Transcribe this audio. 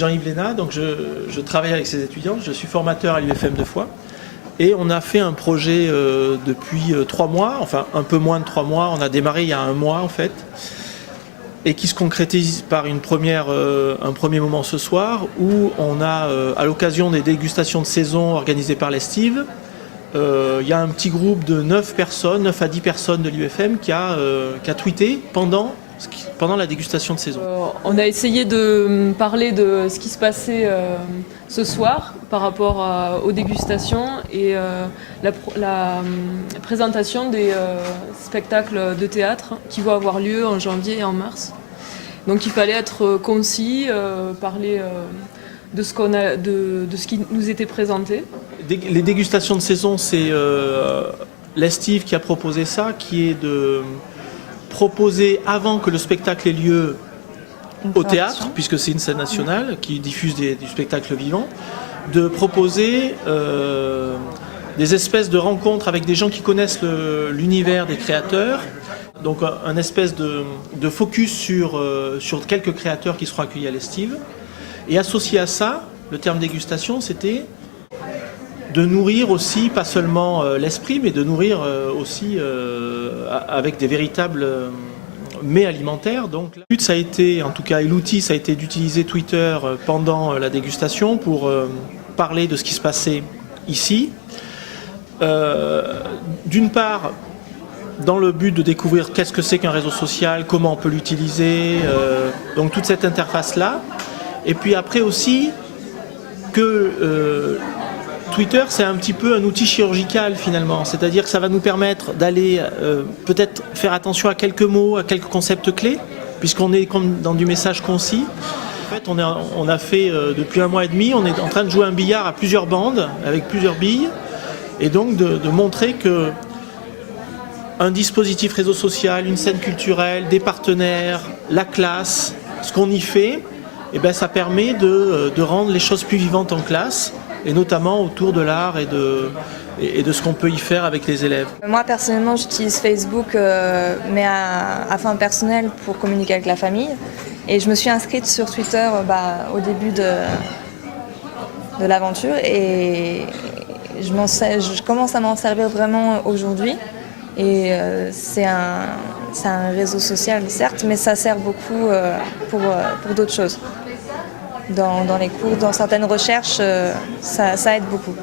Jean-Yves Léna, donc je travaille avec ces étudiants, je suis formateur à l'UFM de Foix. Et on a fait un projet depuis 3 mois, enfin un peu moins de 3 mois, on a démarré il y a 1 mois en fait, et qui se concrétise par un premier moment ce soir, où on a, à l'occasion des dégustations de saison organisées par l'Estive, il y a un petit groupe de 9 à 10 personnes de l'UFM qui a tweeté pendant la dégustation de saison. On a essayé de parler de ce qui se passait ce soir par rapport aux dégustations et la présentation des spectacles de théâtre qui vont avoir lieu en janvier et en mars. Donc il fallait être concis, parler de ce qui nous était présenté. Les dégustations de saison, c'est l'Estive qui a proposé ça, qui est de proposer avant que le spectacle ait lieu au théâtre, puisque c'est une scène nationale qui diffuse du spectacle vivant, de proposer des espèces de rencontres avec des gens qui connaissent l'univers des créateurs, donc un espèce de focus sur quelques créateurs qui seront accueillis à l'Estive. Et associé à ça, le terme dégustation, c'était de nourrir aussi, pas seulement l'esprit, mais de nourrir aussi avec des véritables mets alimentaires. Donc le but, ça a été, en tout cas, et l'outil, ça a été d'utiliser Twitter pendant la dégustation pour parler de ce qui se passait ici. D'une part, dans le but de découvrir qu'est-ce que c'est qu'un réseau social, comment on peut l'utiliser, donc toute cette interface-là. Et puis après aussi, que Twitter, c'est un petit peu un outil chirurgical finalement, c'est-à-dire que ça va nous permettre d'aller peut-être faire attention à quelques mots, à quelques concepts clés, puisqu'on est comme dans du message concis. En fait, on a fait depuis 1 mois et demi, on est en train de jouer un billard à plusieurs bandes, avec plusieurs billes, et donc de montrer que un dispositif réseau social, une scène culturelle, des partenaires, la classe, ce qu'on y fait, eh ben, ça permet de rendre les choses plus vivantes en classe, et notamment autour de l'art et de ce qu'on peut y faire avec les élèves. Moi personnellement j'utilise Facebook mais à fin personnelle pour communiquer avec la famille et je me suis inscrite sur Twitter au début de l'aventure et je commence à m'en servir vraiment aujourd'hui et c'est un réseau social certes mais ça sert beaucoup pour d'autres choses. Dans les cours, dans certaines recherches, ça aide beaucoup.